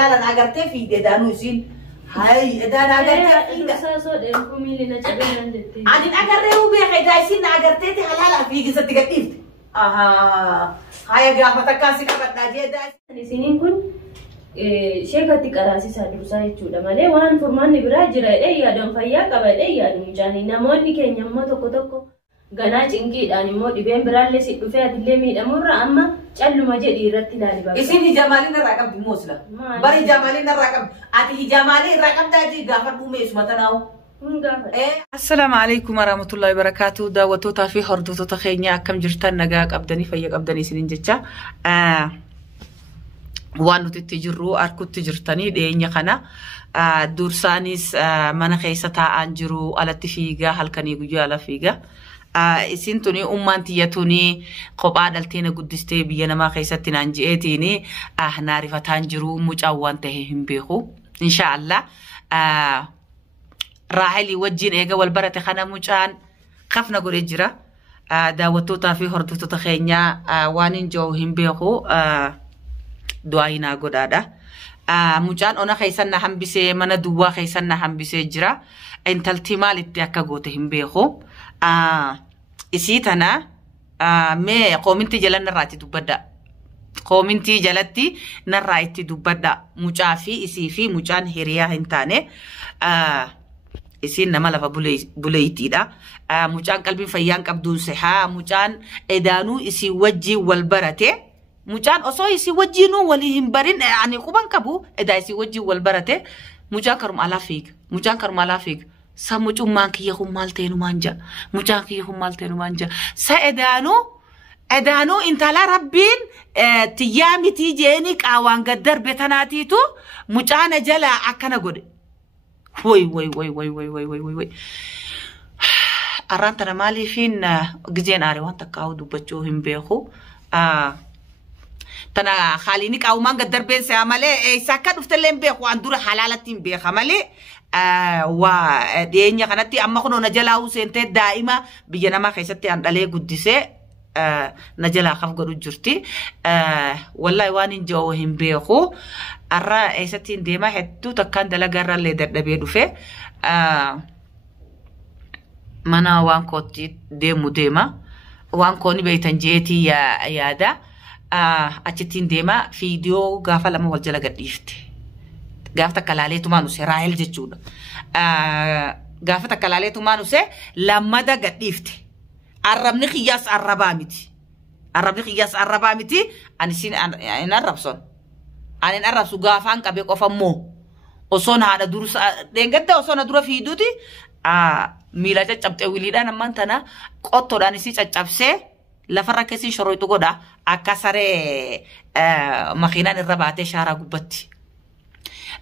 حلالا أجرتي في دانوسين هاي دان أجرتي ساسو دينكم اللي نجبنا عندتي عادين أجرتي وبيحي دايسين أجرتي حلالا في جزء تقتيفت هاي قافة كاسي كبر ناجي دايس سنين كن شيكتك أراسي سادروسا يجودا مالي وان فرمان نبرا جرا يا دون فيا قبل يا دون جاني نموني كي نمو توكو غنا چنگي داني مو ديبن برالي سي دفه ادلي مي دمر اما چلو ما جدي رتي دالي بابا اسي جمالي نراقب بموسلا بري جمالي نراقب اتي جمالي راقب داجي غافر بومي اسمتناو السلام عليكم ورحمة الله وبركاته دعوتوتا في هردوتوتا خينيا كم جرتان نجاك أبدني فيك أبدني سنين جتة وانو تتجرو أركو تجرتني دينيا خنا دورسانيس من خيسة أنجرو على تفيجا هل كان يجوا على فيجا إسنتوني أمانتياتوني قبعد التين قدستي بينا ما خيسة تنانجيتيني نعرف تانجرو مجاوان تههم بيخو إن شاء الله راحلي وجين إيجا والبرة خنا مجان خفنا قول إجرا دعوتوتا في هردوتوتا خينيا وانين جوهم بيخو دعينا قدادا مجان أنا خيسنا هم بسي من دوا خيسنا هم بسي جرا إن تلتمال التأكا قوتهم بيخو إسيتنا مي قومنتي جلن نراتي دبدا قومنتي جلتي نراتي دبدا مجافي إسيفي مجان هريا هنتاني إسين نما لفا بوليتي دا مجان قلبي فيان كبدون سحا مجان إدانو إسي وجي والبرته مجان أصو إسي وجينو وليهم برين يعني قبان كبو إدا إسي وجي والبرته مجان كرم على فيك مجان كرم على فيك سمجو مانكي يخم مالتينو مانجا مجان كي يخم مالتينو مانجا إدانو انتلا ربين تيامي تيجينيك آوان قدر بتناتيتو مجان جلا عكنا قد وي أرانتنا مالي فين جزين آريوان تكاو دوبتشوهم بيخو تنا خالينيك أو مان قدر بين سامالي ساكن افتلين بيخو عندور حلالتين بيخ مالي ودينيا كانتي أما كنو نجلاو سنتي دائما بيجنا ما خيستي عند عليه قدسي نجلا خف قدو جرتي والله وانين جوهم بيخو أرى إيستين ديما حتو تكان دلقا اللي دبيدو فيه منا وان كوتي ديمو ديما وان كوني بيتان جيتي يا دا أجتين ديما فيديو غافا لما والجلا قديفتي غافتا كالاليتو مانو سي راهل جيتشودا غافتا كالاليتو مانو سي لما دا قديفتي عربني خياس عربامتي أنا سين أنا ربصون أنا أعرف سجافان كبير كفمو أصون هذا دروس دينجت أصون درا في دوتي ميلاته جبت وليدا نمان تنا قطر أنا سي جبسه لفرق كسي شروي تقودا أكسره مخينا الرباطة شارع قبتي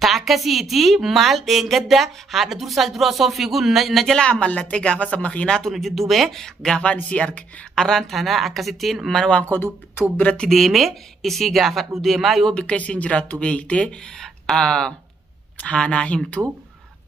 تأكسيتي مال دينجت هذا درا صون فيقول نجلا عملته جافا سمخيناتو نجدو به جافا نسي أرك أران تنا أكسيتين منوان كودو تبرت ديمه إسي جافا دوديما يو بكسين جراتو بيته هانا همتو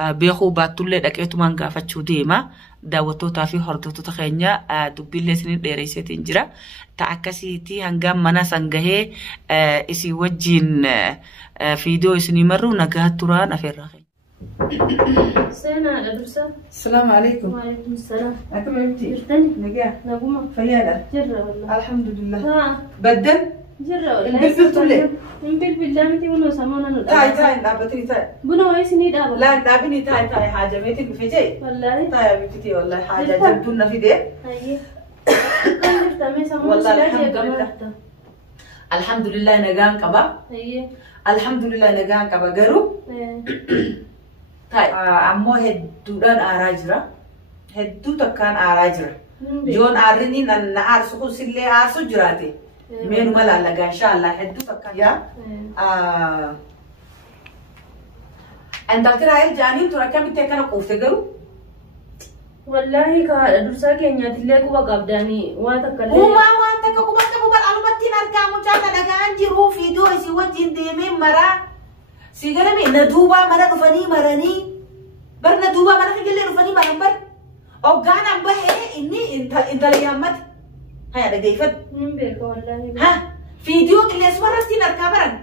بيخو باتولة دكتو من جافا شو ديما دعوتو تافي هردو تخينيا دبيل سنين دريسة جرا تأكسيتي هنجام منا سنجه إسي وجين فيديو سني مرو نجاه تران أفرّاخي. سنة أدرسة. السلام عليكم. وعليكم السلام. أكمل أنتي. جرتني. نجاه. نقوم. فيالا. جرّة والله. الحمد لله. بدل. جرّة والله. البلبل تولي. البلبل دامتي ونو سامونا ندابة. تاي نابتني تاي. بنو ويسني دابة. لا نابني تاي حاجة ميتي بفجي. والله. تاي بفتي والله حاجة جبتونا في ده. أيه. كم جرتامي سامونا. والله الحمد لله. الحمد لله نجان كبا. أيه. الحمد لله نجان كبا جرو. تاي أمو هدودان أراجرا هدو تكان أراجرا جون أرني نهار سكون سلة أرسو جراتي مينو ملا لقى إن شاء الله هدو تكان يا أنت كرايل جانين ترى كم تكنا قوفت جرو والله كدرسا كينيا تلاقوا بقابداني واتكلم وما وانت كوبا كوبا ألومتين أركام جانا نجان جرو فيديو يسوي جنديمين مرا سيجرمي ندوبا مرا كفني مراني بر ندوبا مرا كجلي رفني مرا بر أو جانا بهه إني أنت ليامت هاي هذا كيفت نبيك والله ها فيديو اللي اسمه رستين أركابرن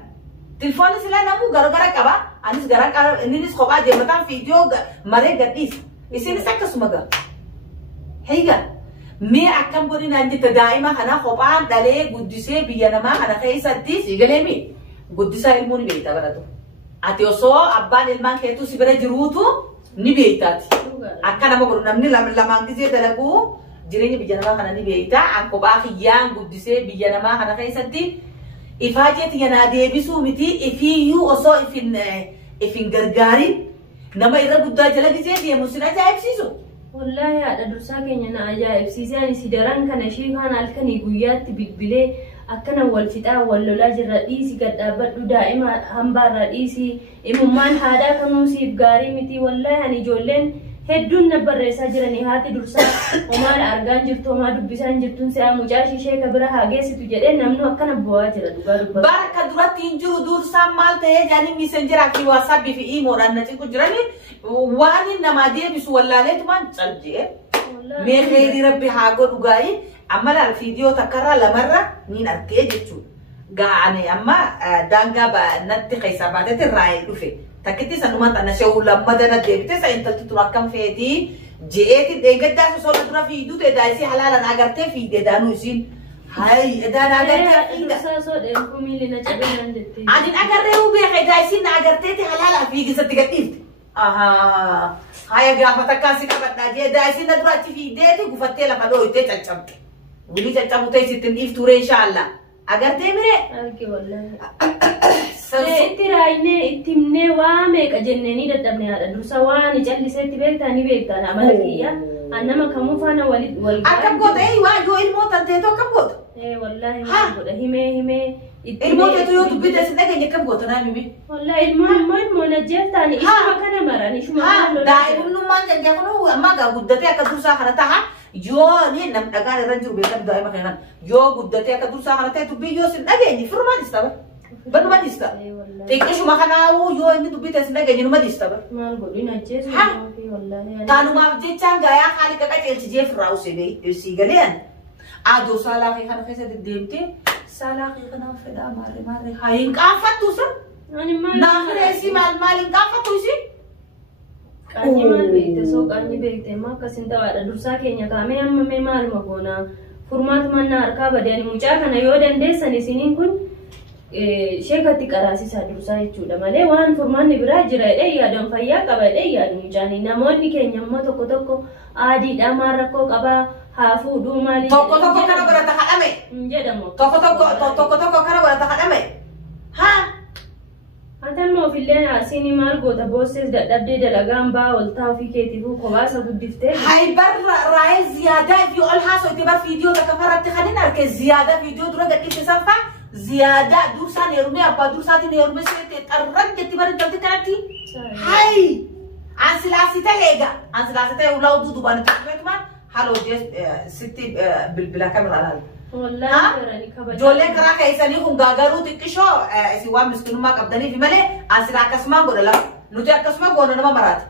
Telefoon sila namu gara-gara qaba. Anis gara-gara innis kophaa deemataan fiidiyoo maree gadhiisa. Isinis akkasuma gaa. Heega. Mee akkam godhinaan jette daa'ima kana kophaan dhalee guddisee biyya namaa kana keessatti siigalee mi guddisaa ilmoo ni beektaa baratu. Ati osoo abbaan ilmaan keetuu si bira jiruutu ni beektaati. Akka nama godhu namni lamaan gisee dalaguu jireenya biyya namaa kana ni beektaa. An kophaa kiyyaan guddisee biyya namaa kana keessatti ifaa jeeti yanaa deebisuu miti ifiiyyuu osoo ifin gargaarin nama irra guddaa jala gisee deemu sin ajaa'ibsiisu. Wallahi haadha dursaa keenya na ajaa'ibsiisee ani si daran kana ishee kaan halkanii guyyaatti bilbilee akkana wal fixaa wal lolaa jirra dhiisi gad dhaabbadhu daa'ima hambaarraa dhiisi imummaan haadhaa kanuu siif gaarii miti wallahi ani ijoolleen hedduun na barreessaa jiranii haati dursaa homaan argaan jirtu homaa dubbisaan jirtuun si'aa mucaa ishee ka bira haa geessitu jedhee namnu akkana bu'aa jira dhugaa dubbatu. Barka duratti hin jiru dursaan maal ta'ee jaanii miisenjeraa fi waasaapii fi iimoodhaan na ciqu jiranii waan namaa deebisu wallaaleetumaan caljee mee kheyrii rabbi haa godhu gaa'ii amma laal fiidiyoo takkarraa lamarra niin argee jechuudha. Gaa'ane amma daangaa natti keessaa baatetti irraa dhufe. Takkiti sanumaan tanna shawuu lammada na deebite sa intalti tura akkam feetii je'eeti deeggaddaa sosoota dura fiiduu ta'e daa'isii halaalaan agartee fiidee daanuu isiin. Hayi edaan agartee fiida. Ani agarree beekee daa'isiin na agarteeti halaalaan fiigisatti gadhiifte. Haya gaafa takkaan si qabadhaa jee daa'isiin na dura achi fiideeti gufattee lafa dhooyitee caccabde. Wili caccabu ta'e sittin dhiifture inshaallah. Agartee miree? Arge wallahi. Itti raayinee itti himnee waa meeqa jenneenii dadhabne haadha dursa waan callisee itti beektaa ni beektaa amala kiyya annama kamuu faana wal akkam goota waa yoo ilmoo tanteetoo akkam goota? Wallahi maal godha himee ilmoo teetu yoo dubbite sin dhageenye akkam goota naa mimi? Wallahi ilmoo najjeef taani ishuma kana maran ishuma kana lola. Daa'imummaan jajjaa kun amma gaa guddatee akka dursaa kana taha yoo ni nam dhagaan irra jiru beekan daa'ima kana yoo guddatee akka dursaa kana ta'e dubbii yoo sin dhageenye firmaan istaba. Banu madista. Tekish makanawu yo ini tu bitas na ganyan madista ba. Mal godin ajes wallahi. Tanu maaf jechaan gaya khali ka qacel jeef raawse be si galian. Ado sala khi khana khese deemte sala khi khana feda mare hayin qafatu sa. Ani mal na khiresi mal qafatu si. Qanyi mal beekte so qanyi beekte ma kasinta wada dursa keenya kaame amma me mal magona. Furmaat manna harka badani mucaa kana yoo dandeessan isiniin kun sheekatti qaraasisaa dursaa jechuudha malee waan furmaanni biraa jira jedhee yaadan fayyaa qaba jedhee yaadu mucaanii namoonni keenya immoo tokko aadiidhaa maal rakkoo qabaa haa fuudhuu maali tokko kana godhata kadhame jedhamu tokko kana godhata kadhame haa hatanma ofillee asiini maal goota boossees dadhabdee dalagaan baa oltaa ofii keetiifuu kobaasa guddiftee haybar raayee ziyaadaa fi ol haasoo itti bar fiidiyoo takka farratti kanin arke ziyaadaa fiidiyoo dura gadhiise saffaa زيادة درسان يرمي أبا درساتي يرمي سويت ترد كتير تلتي كاتي هاي عن سلاسة تلقى عن سلاسة ولا ودو بان تكمل ما حلو جس ستي بالبلا كامل على والله جولة كرا كيساني هم غاغرو تكشوا سوى مسكينو ما كبدني في ملء عن سلاسة كسمة قولا نوتي كسمة قولا نما مرات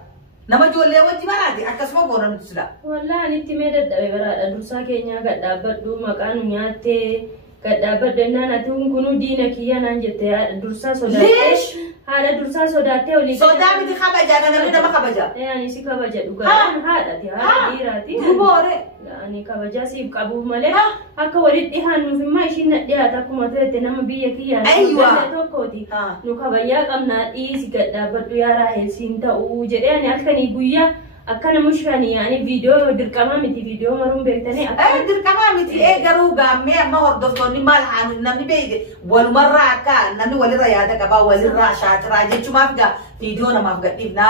نما جولة وجي مراتي كسمة قولا نتسلا والله أني تميد دبي درسا كينيا قد دبدو مكان نياتي Kada berdana nanti ungkunu dina kian anjete dursa soda. Lish? Ada dursa soda teh oli. Soda miti kabaja, nanti nama kabaja. Ani si kabaja juga. Ada tiada dirati. Gubore. Ani kabaja si kabu male. Akka walit ihan mufima isin nak dia tak kumatu ete nama biya kian. Aywa. Tokoti. Nu kabaya kamna i si kada berdua sinta jadi ani akan ibuya. Akkana mushkani yani video dirqama miti video marum beektani dirqama miti garu gamme amma hordoftonni mal hanu namni beeyde wal marra akka namni walirra yaada qaba walirra shaatira jechuma figa video nama gadhifna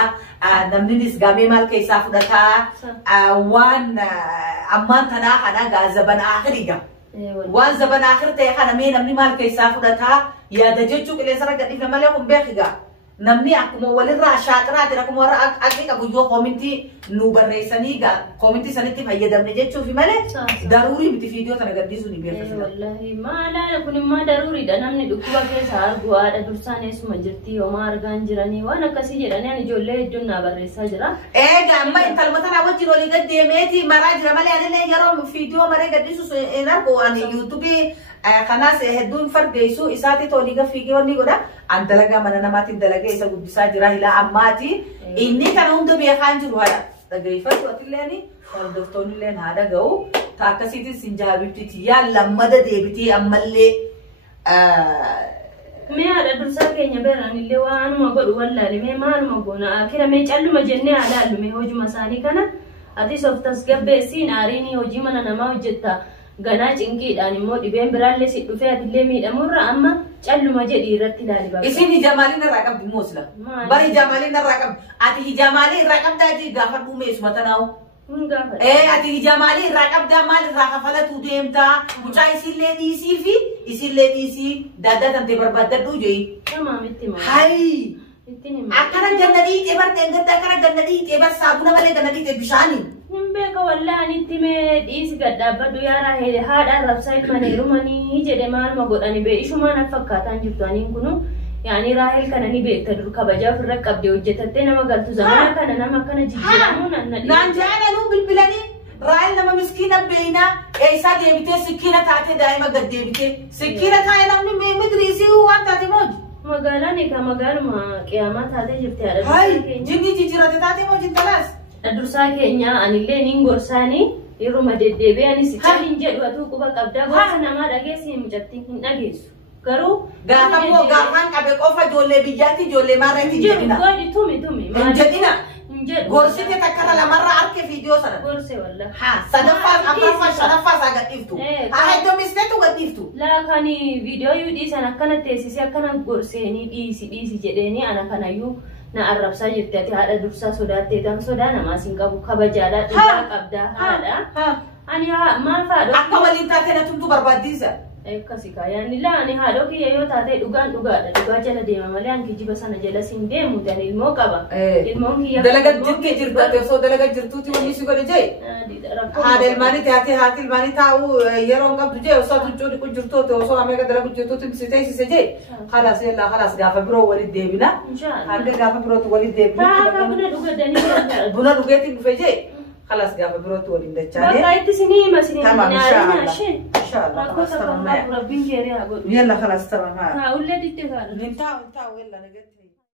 namni nis gamme mal keessa fudhata waan amman tana kana ga zaban akhiriga waan zaban akhir ta'e kana me namni mal keessa fudhata yaada jechu qilleensara gadhifna malee kun beekiga namni akkuma walirraa shaaqiraati akkuma warra akka qabu yoo koomintii nu barreessanii gaa koomintii sanitti fayyadamne jechuufi malee daruurii miti fiidiyoo tana gaddisuu ni beekatu. Wallahi maala kun immoo daruuriidha namni dhukkuba keessa argu haadha dursaan eessuma jirti homaa argaan jiranii waan akkasii jedhanii ani ijoollee hedduun naa barreessaa jira. Egaa amma intalma tanaa wajjin olii gad deemeeti maraa jira malee anillee yeroo fiidiyoo maree gaddisu hin argu ani yuutuubii kanas hedduun fardeessu isaati tolii gafiigee wanni godha أنت لقى من أنا ما تندلقى إذا قد بساجر إلى عماتي إني كان هم دبي خانجر هذا تجريفات وقت اللي والدكتور اللي هذا جو تاكسيتي سنجابي بتي يا لما ده ديبتي أملي me ada dursa kenya berani le wan ma godu wallani me man ma gona akira me callu ma jenne ala lu me hoji masani kana ati softas gabbe sinari ni hoji mana nama hojjetta gana cinki dani mo diben biralle si dufe atille mi da murra amma callu ma jedi irratti dali ba isini jamalina raqab musla bari jamalina raqab ati jamali raqab daji gafar bu me ismatanaw ati jamali raqab jamal raqafala tu demta mucha isille disi fi isille disi dada tante barbadadu jei tamam ittima hai ittini akara jannadi tebar tengata akara jannadi tebar sabuna wale jannadi te bishani nimbe ka wallahi ittime disi gadda badu yara hele hada rabsai mane rumani jede mal ma godani be ishuma na fakkatan jirtani kunu يعني راهل كان نبي تدرك بجاف الركب دي وجتتنا ما قلت زمان كان أنا ما كان جيرانون أنا نانجانا نو بالبلاني راهل لما مسكينة بينا إيسا ديبتي سكينة تاتي دائما قد ديبتي سكينة تاي نمني ميمي دريسي هو أنت تاتي موج مقالاني كمقال ما قيامات هذا جبتي على هاي جني جيجيرات تاتي موج انتلاس الدرسا كينيا أنا اللي نينغورساني يرو ما ديبي أنا سيتشالين جدوا توكو بقبدا غوصنا ما دقيسي مجبتين نقيسو Garuu gaafan qabe qofa ijoollee biyyaatti ijoollee maarreetti jedhina. Tumi. Hin jedhina. Gorsite takkara lamarra harke fiidiyoo sana. Gorse walla. Sadaffaan afuraffaan shanaffaan isaa gadhiiftu. Heddumisteetu gadhiiftu. Laakani viidiyoo yuu dhiisan akkana teessisee akkana gorseenii dhiisi jedheeni ana kanayyuu na arrabsaa jirti ati haadha dursaa sodaattee tan sodaa namaa siin qabu kabajaadhaa dhugaa qabdaa haadha. Ani maal faadho. Akka waliin taatee na tumtu barbaaddiisa. Kasika yani la ani haadho kiyya yoo taate dhugaan dhugaadha dhugaa jala deema malee an kijiba sana jala siin deemu tan ilmoo qaba ilmoon kiyya dalaga jirtee jirtu osoo dalaga jirtuuti wanni si godhe jee haadha ilmaanii taate haati ilmaanii taa'u yeroo qabdu jee osoo tuccuu dhiqu jirtuuti osoo ameeka dalagu jirtuuti bisitee sise jee khalaas yalla khalaas gaafa biroo walit deebina hanga gaafa birootu walit deebina buna dhugeetiin dhufe jee خلاص قابل بروت ولين دجالي بقى سنين ما سنين تمام ان شاء الله ان شاء الله خلاص تمام يلا خلاص تمام ها ولدي تفعل انت ولا نجد